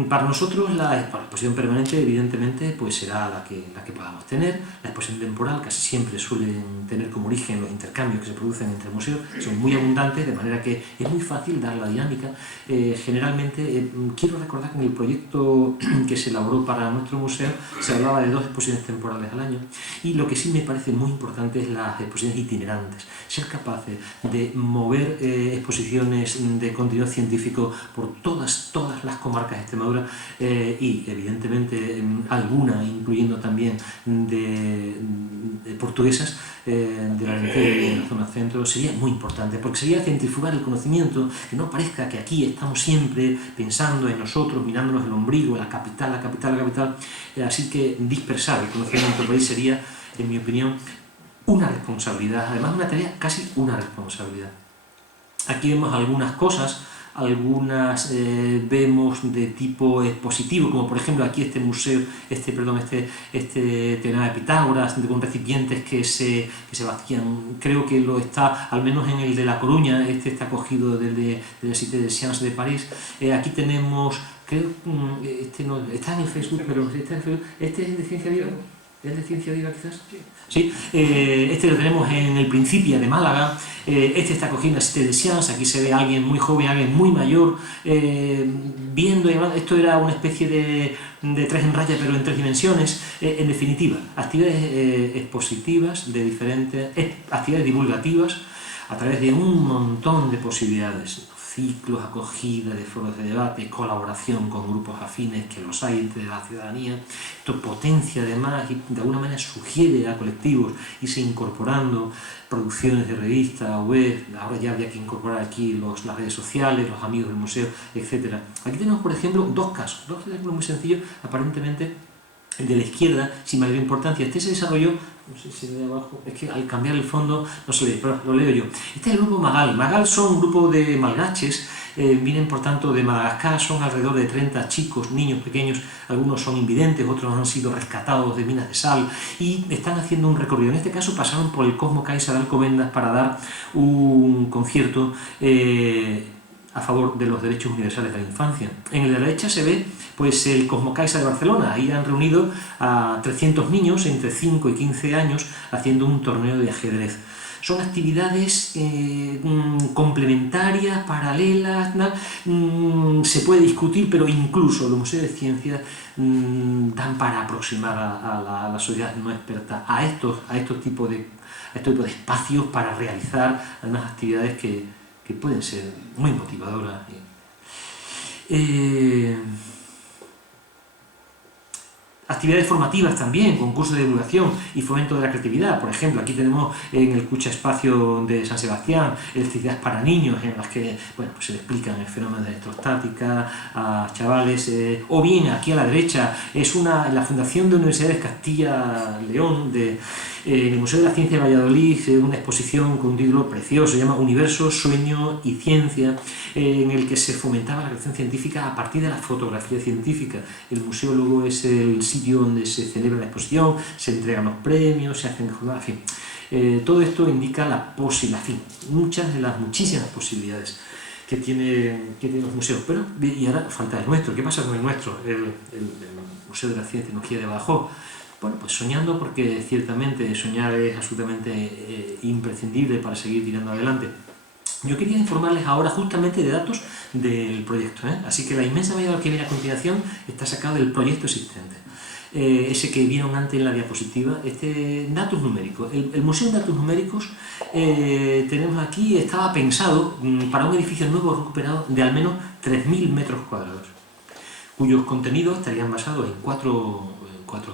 Para nosotros la exposición permanente evidentemente pues será la que podamos tener. La exposición temporal casi siempre suelen tener como origen los intercambios que se producen entre museos, son muy abundantes, de manera que es muy fácil dar la dinámica. Generalmente quiero recordar que en el proyecto que se elaboró para nuestro museo se hablaba de 2 exposiciones temporales al año, y lo que sí me parece muy importante es las exposiciones itinerantes, ser capaces de mover exposiciones de contenido científico por todas las comarcas de Extremadura y evidentemente alguna, incluyendo también de portuguesas de la zona centro, sería muy importante, porque sería centrifugar el conocimiento, que no parezca que aquí estamos siempre pensando en nosotros, mirándonos el ombligo, la capital, así que dispersar el conocimiento por ahí sería, en mi opinión, una responsabilidad, además una tarea casi una responsabilidad. Aquí vemos algunas cosas, algunas vemos de tipo expositivo, como por ejemplo aquí este museo, este teorema de Pitágoras, con recipientes que se vacían. Creo que lo está, al menos en el de La Coruña, este está cogido del Cité des Sciences de París. Aquí tenemos, creo, está en el Facebook, pero este es de Ciencia Viva. ¿Es de Ciencia Viva quizás? Sí. Este lo tenemos en el Principia de Málaga. Este está cogiendo el Cité des Sciences. Aquí se ve a alguien muy joven, a alguien muy mayor, viendo y hablando. Esto era una especie de 3 en raya, pero en 3 dimensiones. En definitiva, actividades expositivas de diferentes, actividades divulgativas a través de un montón de posibilidades. Ciclos, acogida de foros de debate, colaboración con grupos afines, que los hay entre la ciudadanía. Esto potencia además y de alguna manera sugiere a colectivos irse incorporando producciones de revistas, web. Ahora ya habría que incorporar aquí las redes sociales, los amigos del museo, etc. Aquí tenemos, por ejemplo, 2 casos, 2 ejemplos muy sencillos, aparentemente. El de la izquierda, sin mayor importancia, este se desarrolló, no sé si de abajo, es que al cambiar el fondo no se lee, pero lo leo yo. Este es el grupo Magal. Magal son un grupo de malgaches, vienen por tanto de Madagascar, son alrededor de 30 chicos, niños pequeños, algunos son invidentes, otros han sido rescatados de minas de sal y están haciendo un recorrido. En este caso pasaron por el Cosmo Caixa de Alcobendas para dar un concierto a favor de los derechos universales de la infancia. En el de la derecha se ve pues, el Cosmo Caixa de Barcelona. Ahí han reunido a 300 niños entre 5 y 15 años haciendo un torneo de ajedrez. Son actividades complementarias, paralelas, se puede discutir, pero incluso los museos de ciencias dan para aproximar a la sociedad no experta a estos tipos de espacios para realizar unas actividades que que pueden ser muy motivadoras. Actividades formativas también, concursos de divulgación y fomento de la creatividad. Por ejemplo, aquí tenemos en el Cucha Espacio de San Sebastián electricidades para niños, en las que bueno, pues se le explican el fenómeno de electrostática a chavales. O bien, aquí a la derecha, es la Fundación de Universidades Castilla-León, en el Museo de la Ciencia de Valladolid, una exposición con un título precioso, se llama Universo, Sueño y Ciencia, en el que se fomentaba la creación científica a partir de la fotografía científica. El museo luego es el sitio donde se celebra la exposición, se entregan los premios, se hacen jornadas, en fin. Todo esto indica muchas de las muchísimas posibilidades que tienen los museos. Pero, y ahora falta el nuestro. ¿Qué pasa con el nuestro? El Museo de la Ciencia y Tecnología de Badajoz. Bueno, pues soñando, porque ciertamente soñar es absolutamente imprescindible para seguir tirando adelante. Yo quería informarles ahora justamente de datos del proyecto, así que la inmensa mayoría que viene a continuación está sacado del proyecto existente. Ese que vieron antes en la diapositiva, datos numéricos. El Museo de Datos Numéricos tenemos aquí, estaba pensado para un edificio nuevo recuperado de al menos 3.000 metros cuadrados, cuyos contenidos estarían basados en cuatro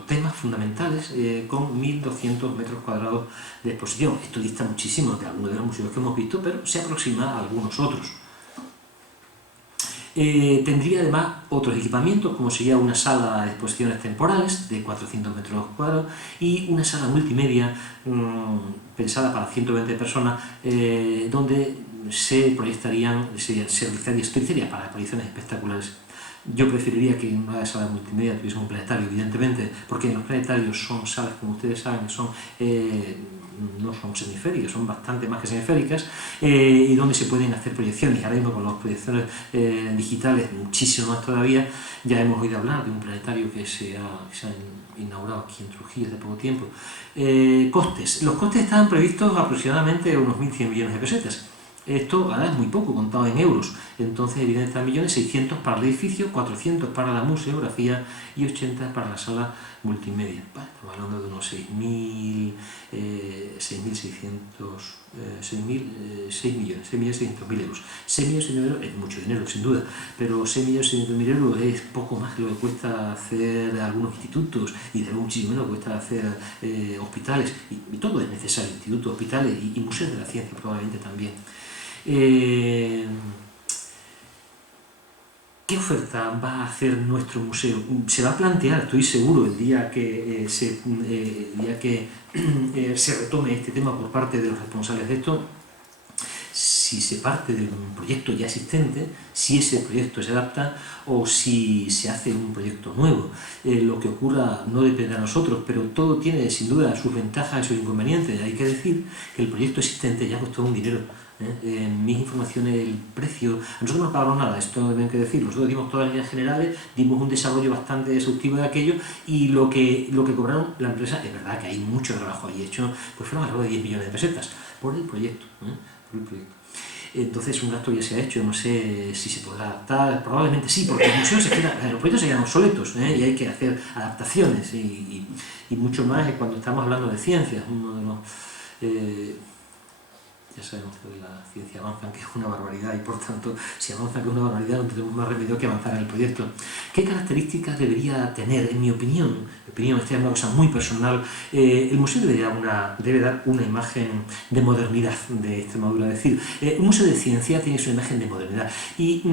temas fundamentales, con 1.200 metros cuadrados de exposición. Esto dista muchísimo de algunos de los museos que hemos visto, pero se aproxima a algunos otros. Tendría además otros equipamientos, como sería una sala de exposiciones temporales de 400 metros cuadrados y una sala multimedia pensada para 120 personas, donde se realizaría para proyecciones espectaculares. Yo preferiría que en una de salas multimedia tuviese un planetario, evidentemente, porque los planetarios son salas, como ustedes saben, no son semiféricas, son bastante más que semiféricas, y donde se pueden hacer proyecciones. Y ahora mismo con las proyecciones digitales, muchísimo más todavía. Ya hemos oído hablar de un planetario que se ha inaugurado aquí en Trujillo hace poco tiempo. Costes. Los costes estaban previstos aproximadamente unos 1.100 millones de pesetas. Esto ahora es muy poco, contado en euros. Entonces, evidentemente, millones, 600 para el edificio, 400 para la museografía y 80 para la sala multimedia. Bueno, estamos hablando de unos 6 millones, 6.600.000 euros. 6.600.000 euros es mucho dinero, sin duda, pero 6.600.000 euros es poco más que lo que cuesta hacer algunos institutos, y de muchísimo menos que cuesta hacer hospitales, y todo es necesario, institutos, hospitales y museos de la ciencia probablemente también. ¿Qué oferta va a hacer nuestro museo? Se va a plantear, estoy seguro, el día que se retome este tema por parte de los responsables de esto, si se parte de un proyecto ya existente, si ese proyecto se adapta o si se hace un proyecto nuevo. Lo que ocurra no depende de nosotros, pero todo tiene sin duda sus ventajas y sus inconvenientes. Hay que decir que el proyecto existente ya costó un dinero. En mis informaciones, el precio, a nosotros no pagaron nada, esto no deben que decir, nosotros dimos todas las líneas generales, dimos un desarrollo bastante exhaustivo de aquello, y lo que cobraron la empresa, es verdad que hay mucho trabajo ahí hecho, pues fueron alrededor de 10 millones de pesetas por el proyecto. Entonces un gasto ya se ha hecho, no sé si se podrá adaptar, probablemente sí, porque los museos los proyectos se quedan obsoletos, y hay que hacer adaptaciones y mucho más cuando estamos hablando de ciencias. Uno de los, ya sabemos que la ciencia avanza, que es una barbaridad, y por tanto, si avanza que es una barbaridad, no tenemos más remedio que avanzar en el proyecto. ¿Qué características debería tener? En mi opinión, esta es una cosa muy personal, el museo debe dar una imagen de modernidad de Extremadura. Es decir, un museo de ciencia tiene su imagen de modernidad, y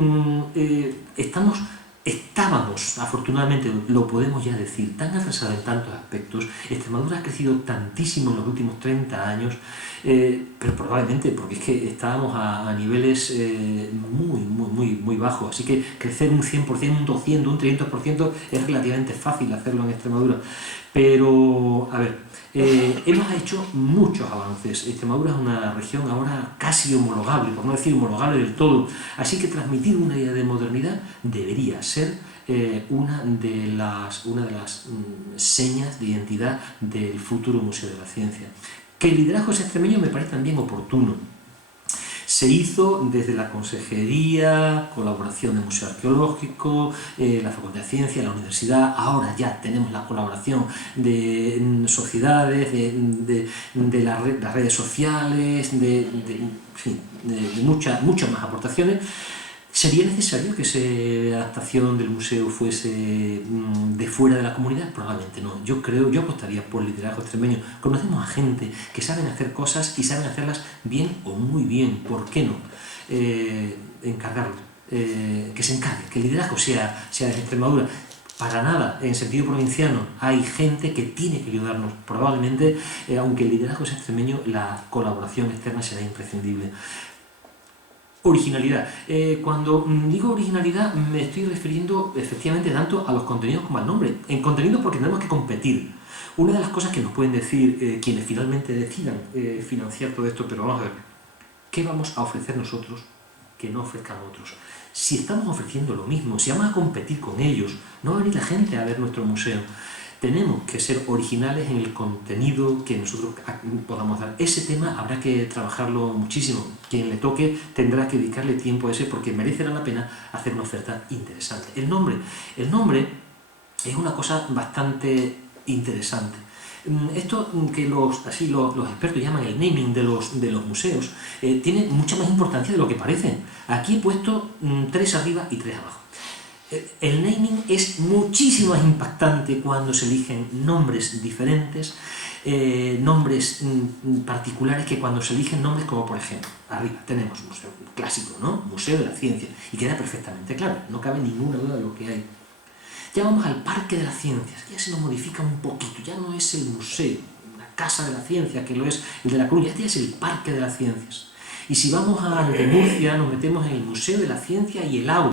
estábamos, afortunadamente lo podemos ya decir, tan atrasados en tantos aspectos. Extremadura ha crecido tantísimo en los últimos 30 años, pero probablemente porque es que estábamos a niveles muy bajos, así que crecer un 100%, un 200%, un 300% es relativamente fácil hacerlo en Extremadura. Pero, a ver, hemos hecho muchos avances. Extremadura es una región ahora casi homologable, por no decir homologable del todo, así que transmitir una idea de modernidad debería ser una de las señas de identidad del futuro Museo de la Ciencia. Que el liderazgo es extremeño me parece también oportuno. Se hizo desde la Consejería, colaboración del Museo Arqueológico, la Facultad de Ciencias, la Universidad. Ahora ya tenemos la colaboración de sociedades, de las redes sociales, de muchas más aportaciones. ¿Sería necesario que esa adaptación del museo fuese de fuera de la comunidad? Probablemente no. Yo apostaría por liderazgo extremeño. Conocemos a gente que saben hacer cosas y saben hacerlas bien o muy bien. ¿Por qué no? Encargarlo. Que se encargue, que el liderazgo sea de Extremadura. Para nada, en sentido provinciano, hay gente que tiene que ayudarnos. Probablemente, aunque el liderazgo sea extremeño, la colaboración externa será imprescindible. Originalidad. Cuando digo originalidad me estoy refiriendo efectivamente tanto a los contenidos como al nombre. En contenidos porque tenemos que competir. Una de las cosas que nos pueden decir quienes finalmente decidan financiar todo esto, pero vamos a ver, ¿qué vamos a ofrecer nosotros que no ofrezcan otros? Si estamos ofreciendo lo mismo, si vamos a competir con ellos, no va a venir la gente a ver nuestro museo. Tenemos que ser originales en el contenido que nosotros podamos dar. Ese tema habrá que trabajarlo muchísimo. Quien le toque tendrá que dedicarle tiempo a ese porque merecerá la pena hacer una oferta interesante. El nombre es una cosa bastante interesante. Esto que los expertos llaman el naming de los museos tiene mucha más importancia de lo que parece. Aquí he puesto 3 arriba y 3 abajo. El naming es muchísimo más impactante cuando se eligen nombres diferentes, nombres particulares, que cuando se eligen nombres como, por ejemplo, arriba tenemos museo clásico, ¿no? Museo de la Ciencia, y queda perfectamente claro, no cabe ninguna duda de lo que hay. Ya vamos al Parque de las Ciencias, ya se nos modifica un poquito, ya no es el museo, la Casa de la Ciencia, que lo es el de La Coruña, este ya es el Parque de las Ciencias. Y si vamos al de Murcia, nos metemos en el Museo de la Ciencia y el Aula.